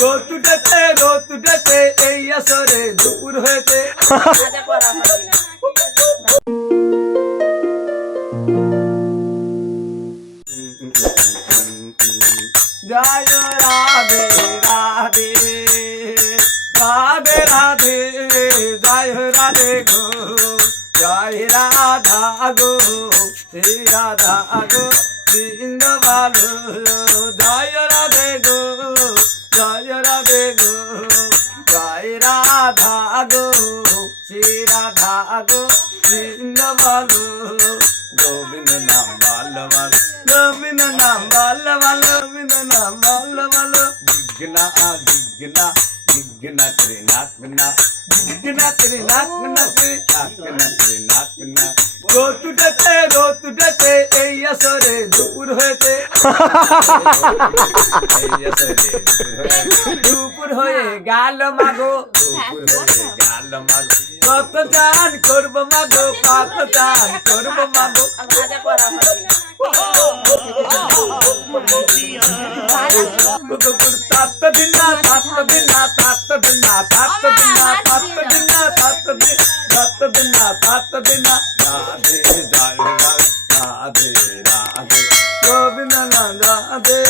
রোদ উঠেছে এই আসরে দুপুর হয়েছে। জয় রাধে রাধে রাধে রাধে জয় রাধে গো জয় রাধা গো শ্রী রাধা গো বৃন্দ ভালো জয় রাধে গো জয় রাধে গো জয় রাধা গো শ্রী রাধা গো বৃন্দ ভালো গোবিন্দ নাম ভালো ভালো গোবিন্দ নাম ভালো ভালো গোবিন্দ নাম ভালো ভালো দিগনা দিগনা দিগনা তেরে নাক না দিগনা তেরে নাক না তেরে নাক না রোদ উঠেছে এই আসরে দুপুর হয়েছে। এই আসরে দুপুর হয়ে গেল মাগো দুপুর হয়ে গেল মাগো কত চান করবো মাগো কত চান করবো মাগো তাত দিনা তাত দিনা তাত দিনা তাত দিনা তাত দিনা তাত দিনা তাত দিনা রাধে জয় রাধে রাধে গোবিন্দ রাধে